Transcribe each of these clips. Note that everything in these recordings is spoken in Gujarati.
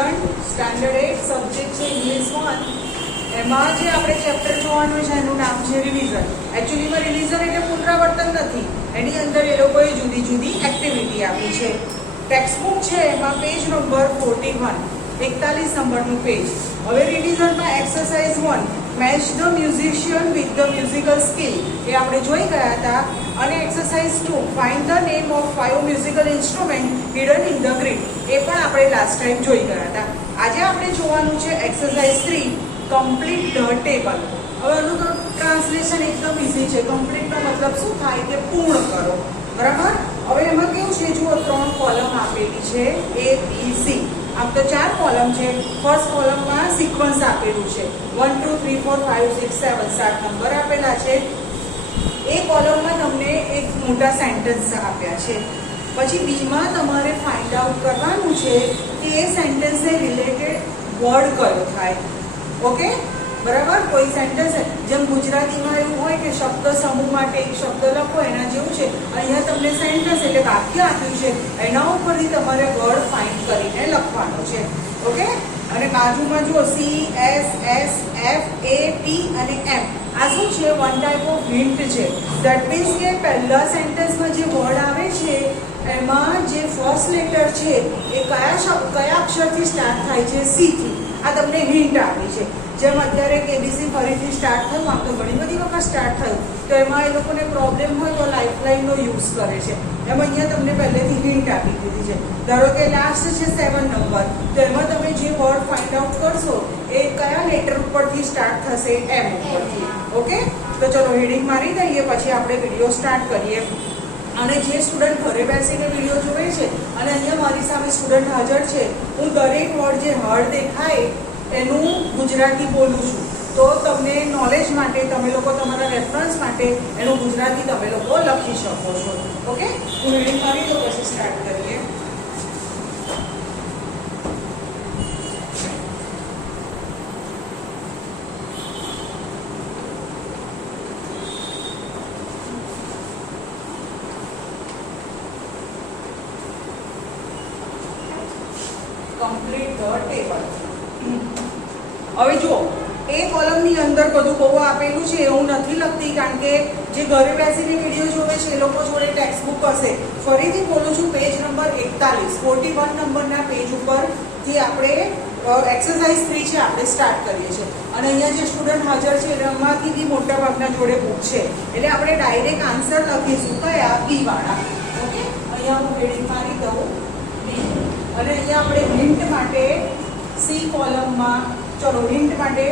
સ્ટુડન્ટ સ્ટાન્ડર્ડ 8 સબ્જેક્ટ છે ઇંગ્લિશ 1 એમાં જે આપણે ચેપ્ટર જોવાનું છે એનું નામ છે રિવિઝન. એકચ્યુઅલીમાં રિવિઝન એટલે પુનરાવર્તન નથી, એની અંદર એ લોકોએ જુદી જુદી એક્ટિવિટી આપી છે. ટેક્સ્ટબુક છે એમાં પેજ નંબર 41 41 નંબરનું પેજ. હવે રિવિઝનમાં exercise 1 match the musician with the musical skill એ આપણે જોઈ ગયા હતા. અને exercise 2 find the name of 5 musical instrument hidden in the grid એ પણ આપણે લાસ્ટ ટાઈમ જોઈ ગયા હતા. આજે આપણે જોવાનું છે એક્સરસાઇઝ 3 કમ્પ્લીટ ધ ટેબલ. હવે આનું તો ટ્રાન્સલેશન એકદમ ઇઝી છે. કમ્પ્લીટનો મતલબ શું થાય કે પૂર્ણ કરો, બરાબર. હવે એમાં કેવું છે, જુઓ 3 કોલમ આપેલી છે A B C. આમ તો 4 કોલમ છે. ફર્સ્ટ કોલમમાં સિક્વન્સ આપેલું છે 1 2 3 4 5 6 7 7 નંબર આપેલા છે. એ કોલમમાં તમને એક મોટા સેન્ટેન્સ આપ્યા છે. પછી બીમાં તમારે ફાઇન્ડ આઉટ કરવાનું છે કે એ સેન્ટેન્સને રિલેટેડ વર્ડ કયો થાય. ઓકે, બરાબર. કોઈ સેન્ટેન્સ જેમ ગુજરાતીમાં એવું હોય કે શબ્દ સમૂહ માટે એક શબ્દ લખો એના જેવું છે. અહીંયા તમને સેન્ટેન્સ એટલે વાક્ય આપ્યું છે, એના ઉપરથી તમારે વર્ડ ફાઇન્ડ કરીને લખવાનો છે. ઓકે. અને બાજુમાં જુઓ C S S F A T અને M. આ શું છે? વન ટાઈપ ઓફ હિન્ટ છે. દેટ મીન્સ કે પહેલા સેન્ટેન્સમાં જે વર્ડ આવે છે એમાં જે ફર્સ્ટ લેટર છે એ કયા અક્ષરથી સ્ટાર્ટ થાય છે? C થી. આ તમને હિન્ટ આપી છે. જેમ અત્યારે કેબીસી ફરીથી સ્ટાર્ટ થયું, આમ તો ઘણી બધી વખત સ્ટાર્ટ થયું, તો એમાં એ લોકોને પ્રોબ્લેમ હોય તો લાઇફલાઇનનો યુઝ કરે છે. એમ અહીંયા તમને પહેલેથી હિન્ટ આપી દીધી છે. ધારો કે લાસ્ટ છે 7 નંબર, તો એમાં તમે જે વર્ડ ફાઇન્ડ આઉટ કરશો એ કયા લેટર ઉપરથી સ્ટાર્ટ થશે? M ઉપરથી. ઓકે, તો ચલો હેડિંગ મારી દઈએ, પછી આપણે વિડીયો સ્ટાર્ટ કરીએ. અને જે સ્ટુડન્ટ ઘરે બેસીને વિડીયો જોવે છે અને અહીંયા મારી સામે સ્ટુડન્ટ હાજર છે, હું દરેક વર્ડ જે હળ દેખાય એનું ગુજરાતી બોલું છું. તો તમને નોલેજ માટે, તમે લોકો તમારા રેફરન્સ માટે એનું ગુજરાતી તમે લોકો લખી શકો છો. ઓકે, હું રીડિંગ મારી દઉં પછી સ્ટાર્ટ કરીએ. Complete the table. હવે જુઓ, એ કોલમની અંદર બધું બહુ આપેલું છે એવું નથી લખતી, કારણ કે જે ઘરે બેસીને વિડીયો જોવે છે એ લોકો જોડે ટેક્સ્ટ બુક હશે. ફરીથી બોલું છું, પેજ નંબર 41 નંબરના પેજ ઉપરથી આપણે એક્સરસાઇઝ 3 છે આપણે સ્ટાર્ટ કરીએ છીએ. અને અહીંયા જે સ્ટુડન્ટ હાજર છે એમાંથી બી મોટા ભાગના જોડે બુક છે, એટલે આપણે ડાયરેક્ટ આન્સર લખીશું કયા? બી વાળા. ઓકે, અહીંયા હું હેડિંગ મારી દઉં બી. અને અહીંયા આપણે હિન્ટ માટે સી કોલમમાં, ચલો હિન્ટ માટે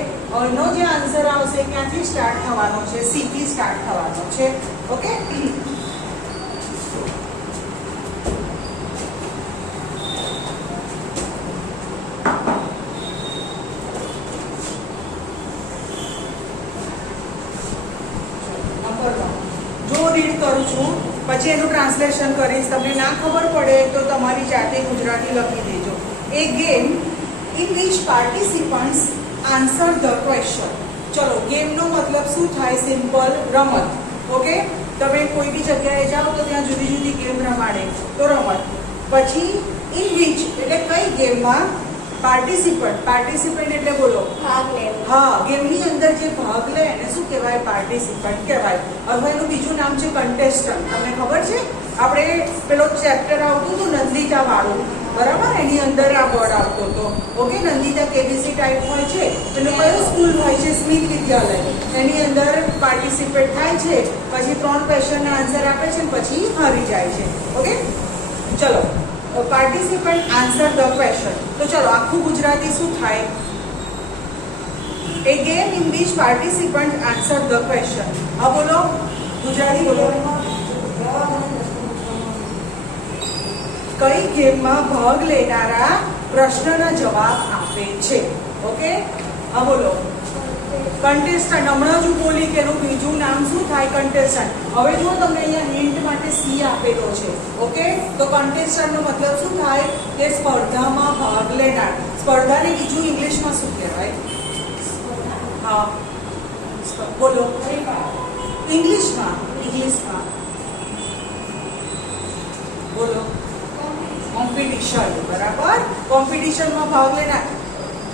નો જે આન્સર આવશે ક્યાંથી સ્ટાર્ટ થવાનો છે? સી થી સ્ટાર્ટ થવાનો છે. ઓકે, જો રીડ કરું છું પછી એનું ટ્રાન્સલેશન કરીશ. તમને ના ખબર પડે તો તમારી જાતે ગુજરાતી લખી દેજો. એ game in which participants answer the question. ચલો, ગેમનો મતલબ શું થાય? સિમ્પલ રમત. ઓકે, તમે કોઈ બી જગ્યાએ જાઓ તો ત્યાં જુદી જુદી ગેમ રમાડે, તો રમત. પછી in which એટલે કઈ ગેમમાં? પાર્ટિસિપન્ટ એટલે બોલો, ભાગ લે. હા, ગેમની અંદર જે ભાગ લે એને શું કહેવાય? પાર્ટિસિપન્ટ કહેવાય. હવે એનું બીજું નામ છે કન્ટેસ્ટન્ટ. તમને ખબર છે? આપણે પેલો ચેપ્ટર આવતું હતું નંદિતા વાળું, બરાબર, એની અંદર આ વર્ડ આવતો હતો. ઓકે, નંદિતા કેબીસી ટાઈપ હોય છે, એટલે કયો સ્કૂલ હોય છે? સ્મિત વિદ્યાલય. એની અંદર પાર્ટિસિપેટ થાય છે, પછી 3 ક્વેશ્ચનના આન્સર આપે છે, પછી હારી જાય છે. ઓકે, ચલો, પાર્ટિસિપન્ટ આન્સર ધ ક્વેશ્ચન. તો ચલો આખું ગુજરાતી શું થાય? A game in which participant answer the question. હા બોલો, ગુજરાતી બોલો. કઈ ગેમમાં ભાગ લેનારા પ્રશ્નના જવાબ આપે છે? ઓકે, હા બોલો. કન્ટેસ્ટન્ટ. હમણાં જ બોલી કે એનું બીજું નામ શું થાય? કન્ટેસ્ટન્ટ. હવે જો તમને અહીંયા હિન્ટ માટે સી આપેલો છે. ઓકે, તો કન્ટેસ્ટન્ટનો મતલબ શું થાય? કે સ્પર્ધામાં ભાગ લેનાર. સ્પર્ધાને બીજું ઇંગ્લિશમાં શું કહેવાય? હા બોલો. ઇંગ્લિશમાં બોલો. કોમ્પિટિશન. બરાબર. કોમ્પિટિશનમાં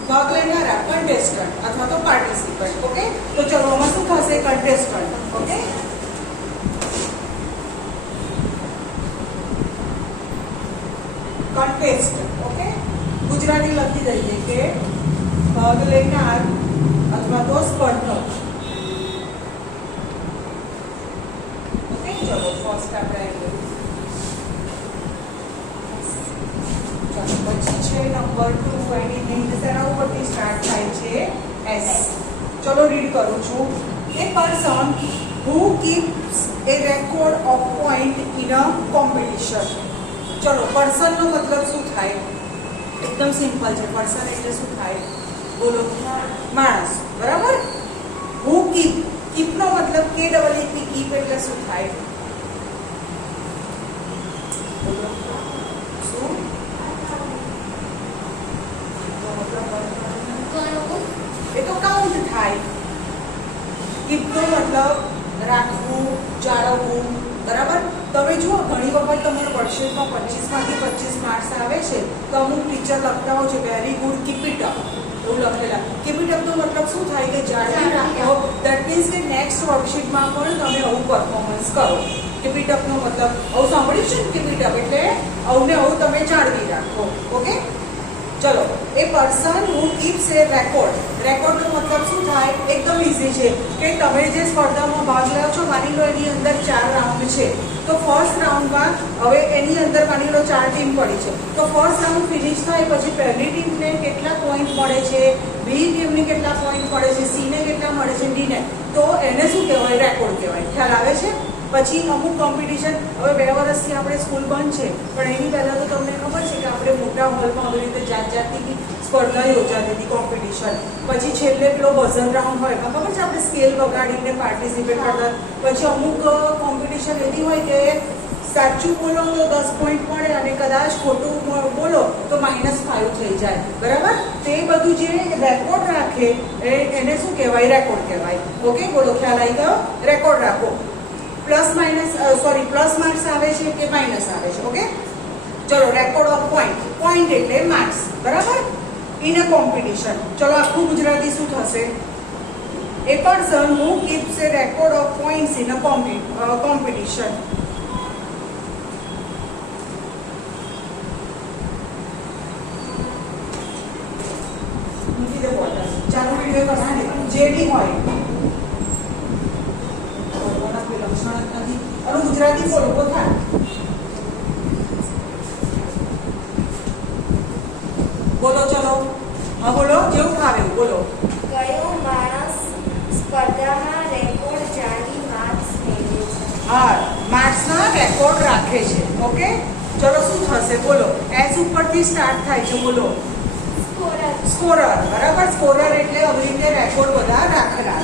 ભાગ લેનારા કન્ટેસ્ટન્ટ અથવા તો પાર્ટિસિપન્ટ. ઓકે, તો ચલો આમાં શું થશે? Contestant. Okay, contestant. Okay, Gujarati લખી દઈએ કે ભાગ લેનાર અથવા તો સ્પર્ધક. ઓકે, ચલો ફર્સ્ટ આપણે પછી છે નંબર 2. એની લિંક શેના ઉપરથી સ્ટાર્ટ થાય છે? એસ. ચલો રીડ કરું છું. A person who keeps a record of point in a competition. ચલો પર્સન નો મતલબ શું થાય? એકદમ સિમ્પલ છે. પર્સન એટલે શું થાય? બોલો. માણસ. બરાબર. હુ કીપ નો મતલબ કે ડબલ ઈ પી કીપ એટલે શું થાય? બોલો. શું? એ તો કાઉન્ટ થાય. કીપ નો મતલબ રાખવું, જાળવવું. બરાબર. તમે જુઓ ઘણી વખત તમારે વર્કશીટમાં 25 માંથી 25 માર્ક્સ આવે છે તો અમુક ટીચર લખતા હોય છે very good keep it up એવું લખેલા. કીપ ઇટ અપ નો મતલબ શું થાય? કે જાળવી રાખો. દેટ મીન્સ કે નેક્સ્ટ વર્કશીટમાં પણ તમે આવું પરફોર્મન્સ કરો. કીપ ઇટ અપ નો મતલબ આવું સાંભળ્યું છે ને? કીપ ઇટ અપ એટલે આવું ને આવું તમે જાળવી રાખો. ઓકે, ચલો. A person who keeps a record. રેકોર્ડનો મતલબ શું થાય? એકદમ ઈઝી છે કે તમે જે સ્પર્ધામાં ભાગ લો છો, માની લો એની અંદર 4 રાઉન્ડ છે, તો ફર્સ્ટ રાઉન્ડમાં હવે એની અંદર માની લો 4 ટીમ પડી છે, તો ફર્સ્ટ રાઉન્ડ ફિનિશ થાય પછી પહેલી ટીમને કેટલા પોઈન્ટ મળે છે, બી ટીમને કેટલા પોઈન્ટ મળે છે, સી ને કેટલા મળે છે, ડી ને, તો એને શું કહેવાય? રેકોર્ડ કહેવાય. ખ્યાલ આવે છે? પછી અમુક કોમ્પિટિશન, હવે 2 વર્ષથી આપણે સ્કૂલ બંધ છે પણ એની પહેલાં તો તમને ખબર છે કે આપણે મોટા હોલમાં આવી રીતે જાતની સ્પર્ધા યોજાતી હતી, કોમ્પિટિશન. પછી છેલ્લે પેલો બઝર રાઉન્ડ હોય, ખબર છે આપણે સ્કેલ વગાડીને પાર્ટિસિપેટ કરતા. પછી અમુક કોમ્પિટિશન એવી હોય કે સાચું બોલો તો 10 પોઈન્ટ મળે અને કદાચ ખોટું બોલો તો -5 થઈ જાય. બરાબર. તો એ બધું જે રેકોર્ડ રાખે એને શું કહેવાય? રેકોર્ડ કહેવાય. ઓકે, બોલો. ખ્યાલ આવી ગયો? રેકોર્ડ રાખો. પ્લસ માર્ક્સ આવે છે કે માઇનસ આવે છે? ઓકે, ચલો. Record of point. પોઈન્ટ એટલે માર્ક્સ. બરાબર. In a competition. ચલો આખું ગુજરાતી શું થશે? A person who keeps a record of points in a competition. મૂકી દે બોટલ. ચાલો વિડિયો કરવાને જે બી હોય લક્ષણ જ નથી. અને ગુજરાતી બોલો પોતા. બોલો. ચલો હા બોલો. જેવું ફાવે એવું બોલો. કયો માણસ સ્પર્ધામાં રેકોર્ડ જાણી માર્ક્સ મેળવે છે? હા, માર્ક્સના રેકોર્ડ રાખે છે. ઓકે, ચલો શું થશે? બોલો. એસ ઉપરથી સ્ટાર્ટ થાય છે. બોલો. સ્કોરર. બરાબર. સ્કોરર એટલે આવી રીતે રેકોર્ડ બધા રાખેલા.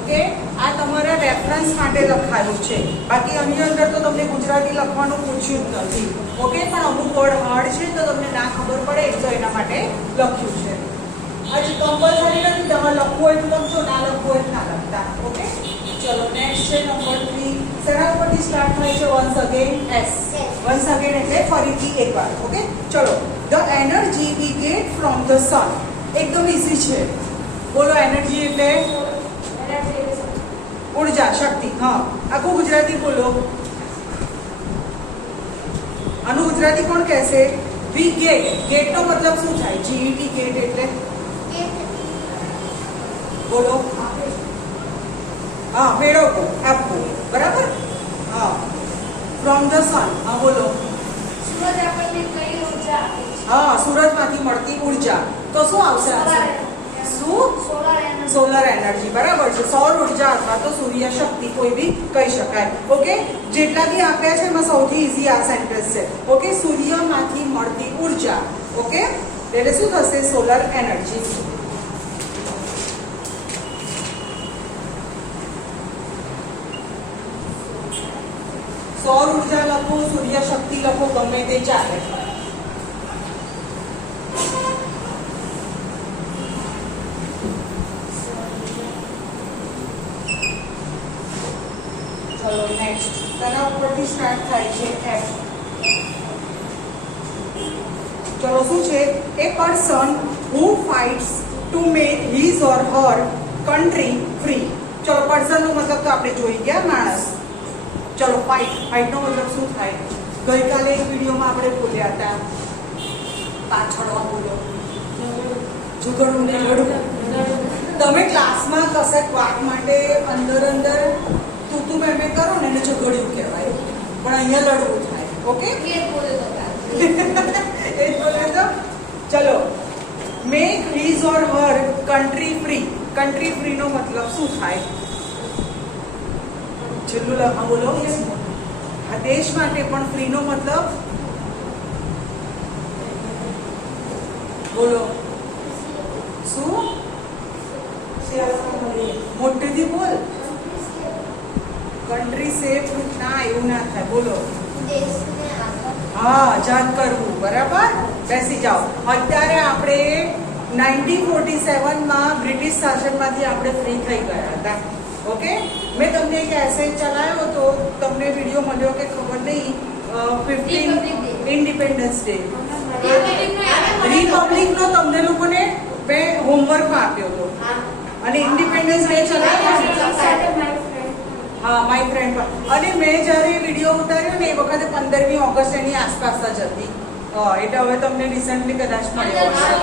ઓકે. આ તમારા રેફરન્સ માટે લખાયું છે. બાકી આની અંદર તો તમને ગુજરાતી લખવાનું પૂછ્યું જ નથી. ઓકે, પણ અમુક વર્ડ હાર્ડ છે તો તમને ના ખબર પડે તો એના માટે લખ્યું છે. આજે કમ્પલસરી નથી. તમારે લખવું હોય તો લખજો, ના લખવું હોય તો ના લખતા. ઓકે, ચલો નેક્સ્ટ છે નંબર 3. શેના ઉપરથી સ્ટાર્ટ થાય છે? Once again. S. Once again એટલે ફરીથી એકવાર. ઓકે, ચલો. The energy we get from the sun. એકદમ ઈઝી છે. બોલો. એનર્જી એટલે ઉર્જા, શક્તિ. હા, આખું ગુજરાતી બોલો. આનું ગુજરાતી કોણ કહેશે? We get. ગેટ નો મતલબ શું થાય? જીઈટી ગેટ એટલે બોલો. હા, મેળવવું, આપવું. બરાબર. હા, ફ્રોમ ધ સન. હા બોલો. સૂરજ આપણને કઈ ઉર્જા આપે છે? હા, સૂરજમાંથી મળતી ઉર્જા. તો શું આવશે? શું? Solar energy. બરાબર છે. સૌર ઉર્જા અથવા તો સૂર્ય શક્તિ કોઈ બી કહી શકાય. ઓકે, જેટલા બી આપ્યા છે એમાં સૌથી ઈઝી આ સેન્ટેન્સ છે. ઓકે, સૂર્યમાંથી મળતી ઉર્જા. ઓકે, એટલે શું થશે? Solar energy. સૌર ઉર્જા લખો, સૂર્ય શક્તિ લખો, ગમે તે ચાલે. ચલો નેક્સ્ટ, તેના ઉપરથી સ્ટાર્ટ થાય છે એફ. ચલો શું છે? A person who fights to make his or her country free. ચલો પર્સન નો મતલબ તો આપણે જોઈ ગયા, માણસ. ચલો ફાઇટ નો મતલબ શું થાય? ગઈકાલે એક વિડીયોમાં આપણે બોલ્યા હતા, પાછળમાં બોલો, ઝઘડવું ને લડવું. તમે ક્લાસમાં કશેક વાત માટે અંદર તું મેં કરો ને એને ઝઘડ્યું કહેવાય, પણ અહીંયા લડવું થાય. ઓકે, એ જ બોલે તો. ચલો, make his or her country free. Country free નો મતલબ શું થાય? છેલ્લું લખા બોલો. આ દેશ માટે, પણ ફ્રી નો મતલબ બોલો. શું? મોટેથી બોલ. કન્ટ્રી સેફ ના, એવું ના થાય. બોલો. હા, આઝાદ કરવું. બરાબર, બેસી જાઓ. અત્યારે આપણે 1947માં બ્રિટિશ શાસનમાંથી આપણે ફ્રી થઈ ગયા હતા. ઓકે, મેં તમને એક એસેજ ચલાવ્યો તો તમને વિડીયો મળ્યો કે ખબર નહીં, 15 ઇન્ડિપેન્ડન્સ ડે, રિપબ્લિક નો તમને લોકોને મેં હોમવર્ક આપ્યો હતો. અને ઇન્ડિપેન્ડન્સ ડે ચલાવ્યો. હા, માય ફ્રેન્ડ. અને મેં જ્યારે વિડીયો ઉતાર્યો ને એ વખતે 15મી ઓગસ્ટ એની આસપાસ જ હતી. એટલે હવે તમને રિસન્ટલી કદાચ મળ્યો હશે.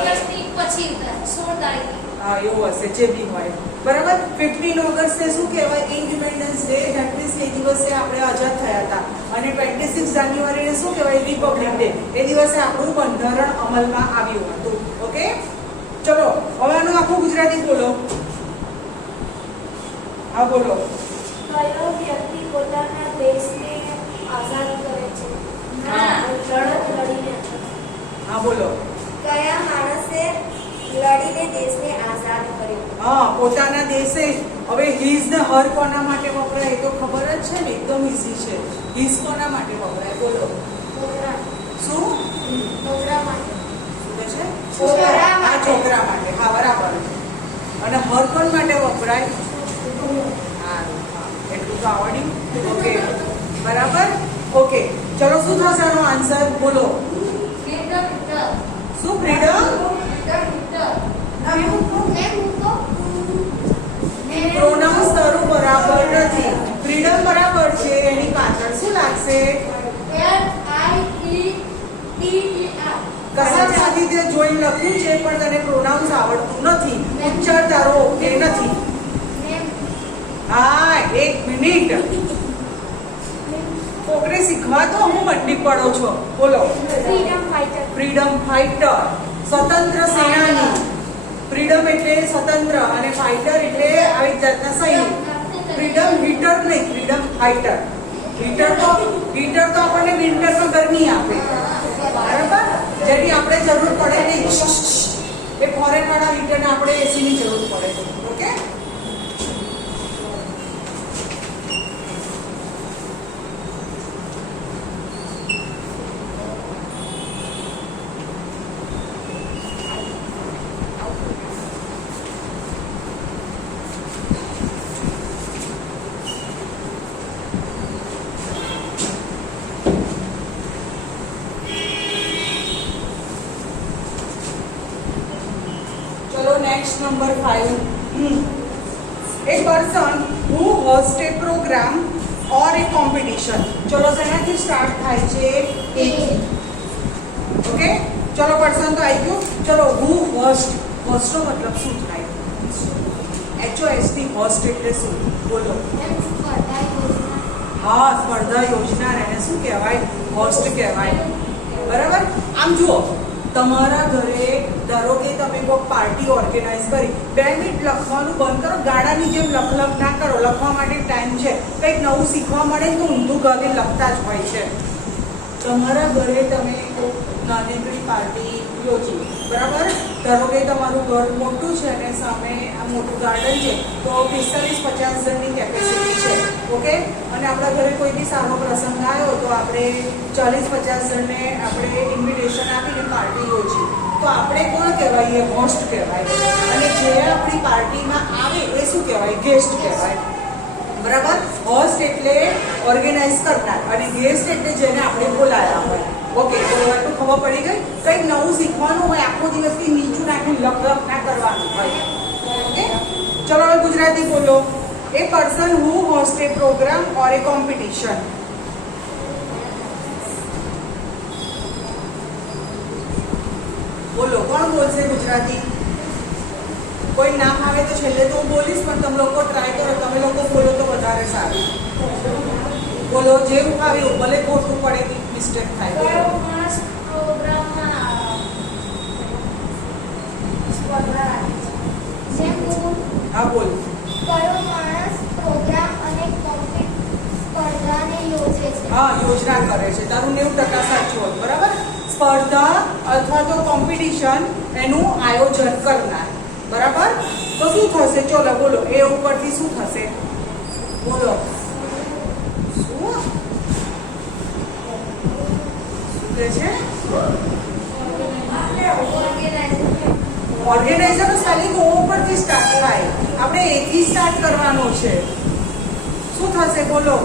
હા, એવું હશે, જે બી હોય. બરાબર. 15 ઓગસ્ટે શું કહેવાય? Independence day. ધેટ મીન્સ એ દિવસે આપણે આઝાદ થયા હતા. અને 26 જાન્યુઆરીને શું કહેવાય? Republic day. એ દિવસે આપણું બંધારણ અમલમાં આવ્યું હતું. ઓકે, ચલો હવે આનું આખું ગુજરાતી બોલો. હા બોલો. કયો વ્યક્તિ પોતાના દેશને આઝાદ કરે છે? લડત લડીને. હા બોલો. કયા માણસે લડીને દેશને આઝાદ કર્યો? હા, પોતાના દેશે. હવે હિઝ ને હર કોના માટે વપરાય એ તો ખબર જ છે ને, એકદમ ઈઝી છે. હિઝ કોના માટે વપરાય? બોલો. શું? છોકરા માટે. શું છે? છોકરા માટે. છોકરા માટે. હા, બરાબર. અને હર કોણ માટે વપરાય? હા, એટલું તો આવડ્યું. ઓકે, બરાબર. ઓકે, ચલો શું થશે આનો આન્સર? બોલો. શું? ફ્રીડમ. પ્રોનાઉન્સ તારું બરાબર નથી. ફ્રીડમ બરાબર છે, એની પાછળ શું લાગશે? કશાકમાંથી તે જોઈને લખ્યું છે, પણ તને પ્રોનાઉન્સ આવડતું નથી. ઉચ્ચાર તારો ઓકે નથી. હા, એક મિનિટ. કોકને શીખવા તો હું મંડી પડો છો. બોલો. Freedom fighter. સ્વતંત્ર સેનાની. ફ્રીડમ એટલે સ્વતંત્ર અને ફાઇટર એટલે આવી જાતના સૈનિક. ફ્રીડમ હીટર નહીં, ફ્રીડમ ફાઇટર. હીટર તો આપણને વિન્ટરમાં ગરમી આપે, બરાબર, જેની આપણે જરૂર પડે નહીં. એ ફોરેન વાળા હીટરને આપણે એસીની જરૂર પડે. Okay, next number 5. A person who hosts a program or a competition. ચલો શેનાથી સ્ટાર્ટ થાય છે? A. ઓકે, ચલો પર્સન તો આવી ગયું. ચલો who host. હોસ્ટ નો મતલબ શું થાય? HOST. હોસ્ટ એટલે શું? બોલો. હા, સ્પર્ધા યોજના એને શું કહેવાય? હોસ્ટ કહેવાય. બરાબર. આમ જુઓ, તમારા ઘરે ધારો કે તમે કોઈ પાર્ટી ઓર્ગેનાઇઝ કરી, 2 મિનિટ લખવાનું બંધ કરો. ગાડાની જેમ લખ ના કરો. લખવા માટે ટાઈમ છે. કંઈક નવું શીખવા મળે તો ઊંધું ગળે લખતા જ હોય છે. તમારા ઘરે તમે કોઈ નાનકડી પાર્ટી યોજી, બરાબર? ધારો કે તમારું ઘર મોટું છે અને સામે આ મોટું ગાર્ડન છે, તો 45-50 જણની કેપેસિટી છે, ઓકે? અને આપણા ઘરે કોઈ બી સારો પ્રસંગ આવ્યો તો આપણે 40-50 જણને આપણે ઇન્વિટેશન આપીને પાર્ટી યોજી, તો આપણે કોણ કહેવાય? હોસ્ટ કહેવાય. અને જે આપણી પાર્ટીમાં આવે એ શું કહેવાય? ગેસ્ટ કહેવાય, બરાબર? હોસ્ટ એટલે ઓર્ગેનાઇઝ કરનાર અને ગેસ્ટ એટલે જેને આપણે બોલાયા હોય. ઓકે, તો એટલું ખબર પડી ગઈ? કંઈક નવું શીખવાનું હોય, આખો દિવસથી નીચું નાખીને લપ ના કરવાનું હોય. ઓકે, ચલો હવે ગુજરાતી બોલો. A person who host a program or a competition. બોલો, કોણ બોલશે ગુજરાતી? કોઈ નામ આવે તો છેલ્લે તો હું બોલીશ, પણ તમે લોકો ટ્રાય કરો. તમે લોકો બોલો તો વધારે સારું. બોલો, જેવું આવ્યું, ભલે ખોટું પડે કે મિસ્ટેક થાય. કયો માણસ પ્રોગ્રામમાં સ્પર્ધા રાખે છે? જેમ હું હા, બોલ. કયો માણસ પ્રોગ્રામ અને સ્પર્ધાને યોજે છે? હા, યોજના કરે છે. તારું 90% સાચું હતું, બરાબર? સ્પર્ધા અથવા તો કોમ્પિટિશન એનું આયોજન કરનાર, બરાબર? તો શું થશે? ચલો બોલો, એ ઉપરથી શું થશે? બોલો. શું કે છે? ઓર્ગેનાઇઝર સ્પેલિંગ ઓ ઉપરથી સ્ટાર્ટ થાય. આપણે એથી સ્ટાર્ટ કરવાનું છે. શું થશે? બોલો.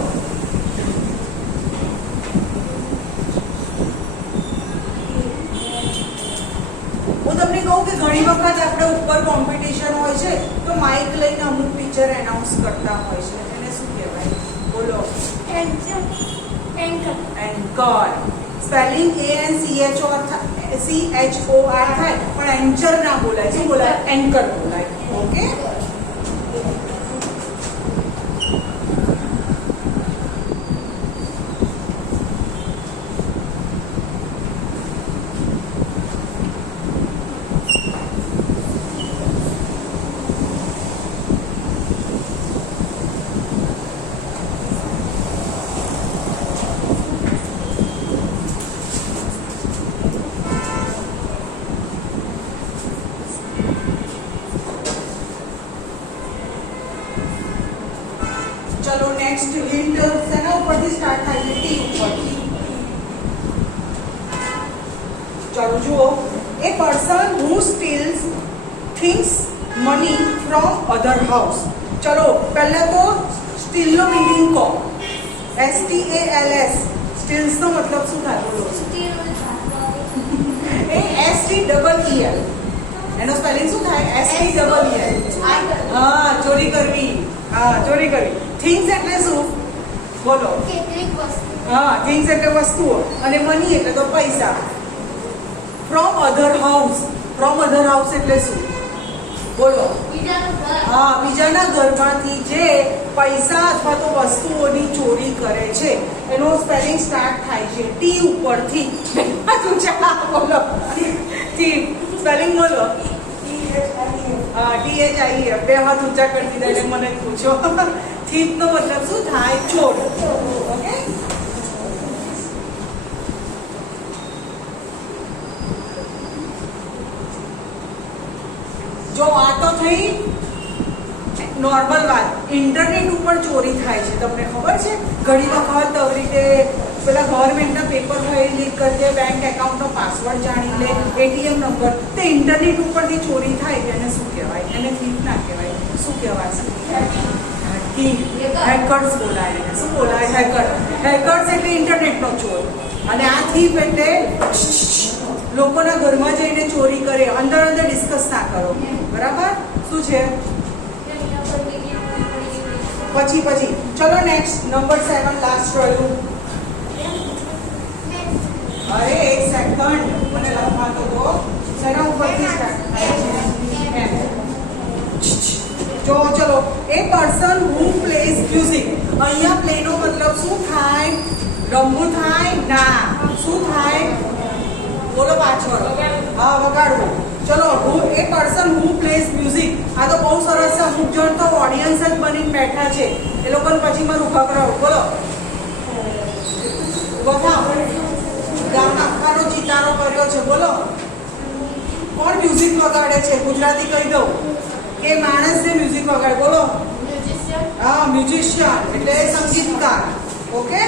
હું તમને કહું કે ઘણી વખત આપણે ઉપર કોમ્પિટિશન હોય છે તો માઇક લઈને અમુક ટીચર એનાઉન્સ કરતા હોય છે. એને શું કહેવાય? બોલો. એન્કર. એન્કર. સ્પેલિંગ ANCHOR થાય, પણ એન્ચર ના બોલાય. શું બોલાય? એન્કર બોલાય. ઓકે, ચલો નેક્સ્ટ હિન્ટ શેના ઉપરથી સ્ટાર્ટ થાય છે? ટી ઉપરથી. ચલો જુઓ. A person who steals things money from other house. ચલો પહેલા તો સ્ટીલ નો મીનિંગ કહો. STALS. સ્ટીલ્સ નો મતલબ શું થાય? બોલો. એ STEEL. એનો સ્પેલિંગ શું થાય? STEEL. હા, ચોરી કરવી. હા, ચોરી કરવી. થિંગ્સ એટલે શું? બોલો. કેટલીક વસ્તુ. હા, થિંગ્સ એટલે વસ્તુઓ અને મની એટલે તો પૈસા. From other house. From other house એટલે શું? બોલો. બીજાનું ઘર. હા, બીજાના ઘરમાંથી જે પૈસા અથવા તો વસ્તુઓની ચોરી કરે છે એનો સ્પેલિંગ સ્ટાર્ટ થાય છે ટી ઉપરથી. બોલો. ટી સ્પેલિંગ બોલો. THIEF. બે હાથ ઊંચા કરી દીધા એટલે મને પૂછો. થીપ નો મતલબ શું થાય? ચોર. ઓકે, જો આ તો થઈ નોર્મલ વાત. ઇન્ટરનેટ ઉપર ચોરી થાય છે, તમને ખબર છે? ઘણી વખત આવી રીતે પેલા ગવર્મેન્ટના પેપર હોય લીક કરી દે, બેંક એકાઉન્ટનો પાસવર્ડ જાણી લે, ATM નંબર. તે ઇન્ટરનેટ ઉપરથી ચોરી થાય એને શું કહેવાય? એને થીફ ના કહેવાય. શું કહેવાય? હેકર્સ બોલાય. શું બોલાય? હેકર્સ એટલે ઇન્ટરનેટનો ચોર. અને આ થીફ એટલે લોકોના ઘરમાં જઈને ચોરી કરે. અંદર ડિસ્કસ ના કરો, બરાબર? શું છે? પછી ચલો નેક્સ્ટ નંબર 7 લાસ્ટ રહ્યું. અરે એક સેકન્ડ, મને લખવા તો દો. શેના ઉપરથી સ્ટાર્ટ થાય છે? જો ચલો. A person who plays music. અહીંયા પ્લે નો મતલબ શું થાય? રમવું થાય? ના. શું થાય? બોલો પાછળ. હા, વગાડવું. ચલો. A person who plays music. આ તો બહુ સરસ છે. અમુક જણ તો ઓડિયન્સ જ બનીને બેઠા છે. એ લોકોને પછી મારું ઉભા કરાવો. બોલો. ઉભા થાવ. કયો છે બોલો? કોણ મ્યુઝિક વગાડે છે? ગુજરાતી કહી દઉં કે માણસ જે મ્યુઝિક વગાડે, બોલો? મ્યુઝિશિયન. હા, મ્યુઝિશિયન એટલે સંગીતકાર. ઓકે,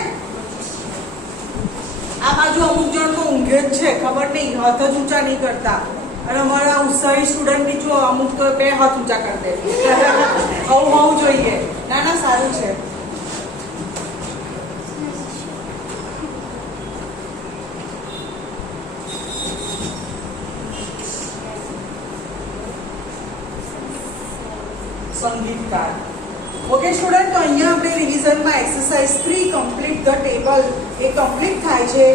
આ બાજુ અમુક જણ તો ઊંઘે જ છે, ખબર નહીં, હાથ જ ઊંચા નહીં કરતા. અને અમારા ઉત્સાહી સ્ટુડન્ટ ની જો અમુક તો બે હાથ ઊંચા કરી દે. આવું હોવું જોઈએ. ના ના, સારું છે. સંગીતકાર. ઓકે સ્ટુડન્ટ, તો અહીંયા આપણે રિવિઝનમાં એક્સરસાઇઝ 3 કમ્પ્લીટ ધ ટેબલ એ કમ્પ્લીટ થાય છે.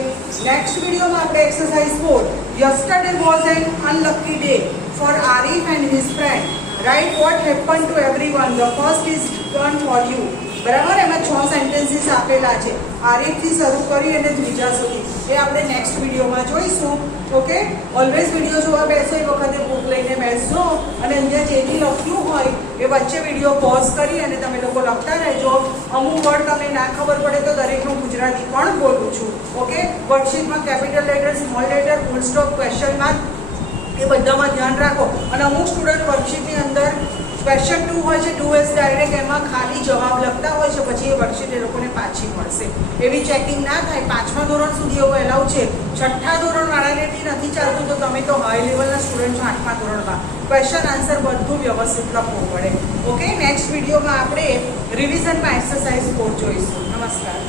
નેક્સ્ટ વિડીયોમાં આપણે exercise 4 yesterday was an unlucky day for Arif and his friend. Right what happen to everyone. The first is turn for you. બરાબર, એમાં 6 સેન્ટેન્સીસ આપેલા છે, આરિફથી શરૂ કરી અને ત્રીજા સુધી. એ આપણે નેક્સ્ટ વિડીયોમાં જોઈશું. ઓકે, ઓલવેઝ વિડીયો જોવા બેસો એ વખતે બુક લઈને બેસજો અને અહીંયા જે બી લખ્યું હોય એ વચ્ચે વિડીયો પોઝ કરી અને તમે લોકો લખતા રહેજો. અમુક વર્ડ તમને ના ખબર પડે તો દરેકનું ગુજરાતી પણ બોલું છું. ઓકે, વર્કશીટમાં capital letter, small letter, full stop, question mark એ બધામાં ધ્યાન રાખો. અને અમુક સ્ટુડન્ટ વર્કશીટની અંદર ક્વેશ્ચન 2 હોય છે, 2S ડાયરેક્ટ એમાં ખાલી જવાબ લખતા હોય છે, પછી એ વર્કશીટ એ લોકોને પાછી મળશે. એવી ચેકિંગ ના થાય. 5મા ધોરણ સુધી એવું એલાઉ છે. 6ઠ્ઠા ધોરણવાળાને નથી ચાલતું તો તમે તો હાઈ લેવલના સ્ટુડન્ટ છો 8મા ધોરણમાં. ક્વેશ્ચન આન્સર બધું વ્યવસ્થિત લખવું પડે. ઓકે, નેક્સ્ટ વિડીયોમાં આપણે રિવિઝનમાં એક્સરસાઇઝ 4 જોઈશું. નમસ્કાર.